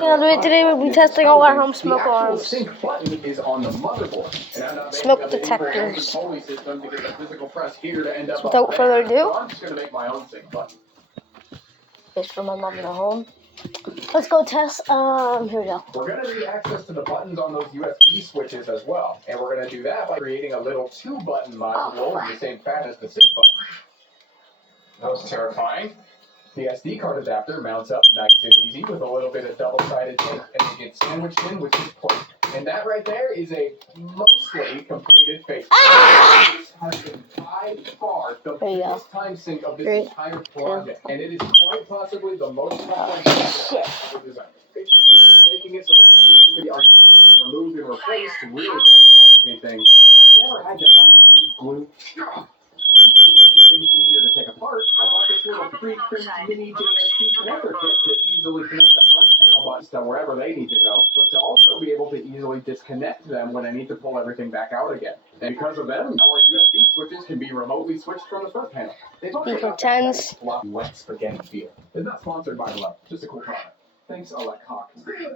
Today we'll be testing all our home smoke alarms. Sync button is on the motherboard. Smoke detectors. So without further ado, I'm just going to make my own sync button. Wait for my mom to go home. Let's go test. Here we go. We're going to need access to the buttons on those USB switches as well. And we're going to do that by creating a little 2-button module in the same fashion as the sync button. That was terrifying. The SD card adapter mounts up nice and easy with a little bit of double-sided tape, and it gets sandwiched in with this port. And that right there is a mostly completed face. This has been by far the biggest time sink of this entire project, and it is quite possibly the most complex ever designed. It's true that making it so that everything can be removed and replaced really does complicate things. But have you ever had to unglue glue? Things easier to take apart, I bought this little pre-crimped mini JSP connector kit to easily connect the front panel buttons to wherever they need to go, but to also be able to easily disconnect them when I need to pull everything back out again. And because of them, our USB switches can be remotely switched from the front panel. They've also got that fluffy wet spaghetti feel. It's not sponsored by Love, just a cool product. Thanks, Alec.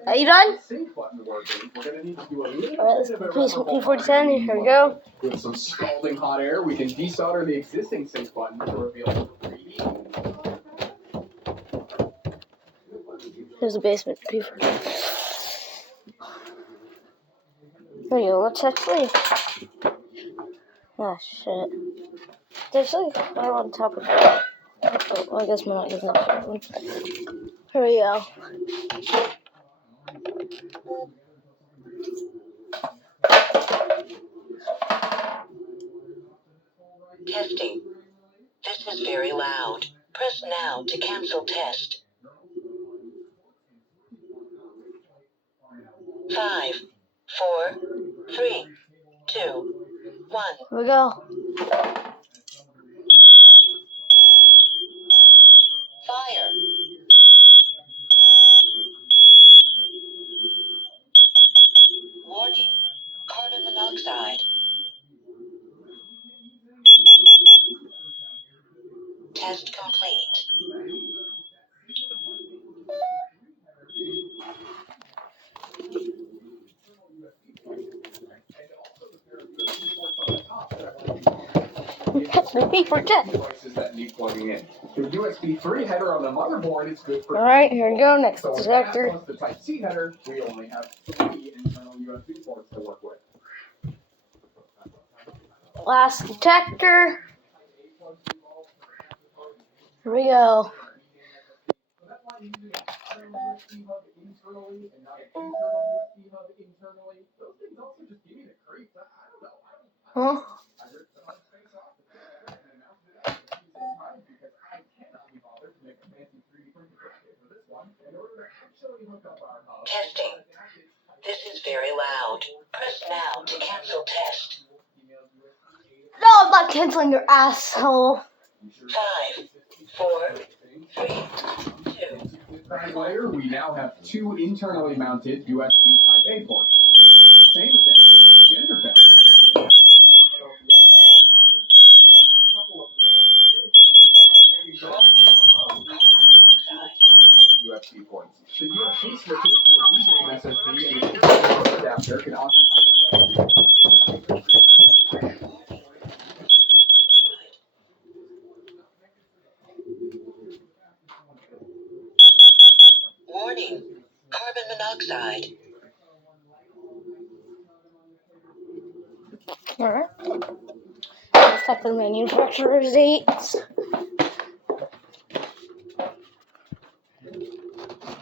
Are you done? Sync button working. We're going to need to do a little Alright, let's go P4010. Here we go. With some scalding hot air, we can desolder the existing sync button to reveal the preheat. There's a basement. P4010. There you go. Let's actually. Ah, shit. There's actually fire on top of it. Oh, well, I guess we're not using that one. Here we go. Testing. This is very loud. Press now to cancel test. 5, 4, 3, 2, 1. Here we go. Fire. Warning. Carbon monoxide. Test complete. Devices that need plugging in. The USB 3 header on the motherboard is good for. Alright, here we go. Next so detector. Plus the Type-C header, we only have 3 internal USB ports to work with. Last detector. Here we go. Huh? Testing. This is very loud. Press now to cancel test. No, I'm not canceling your asshole. 5, 4, 3, 2. Layer, we now have 2 internally mounted USB Type A ports. Using that same adapter but gender bent. USB ports. The USB switches for the VGA SSD and the adapter can occupy those. Warning. Carbon monoxide. Alright. Let's check the manufacturer's dates.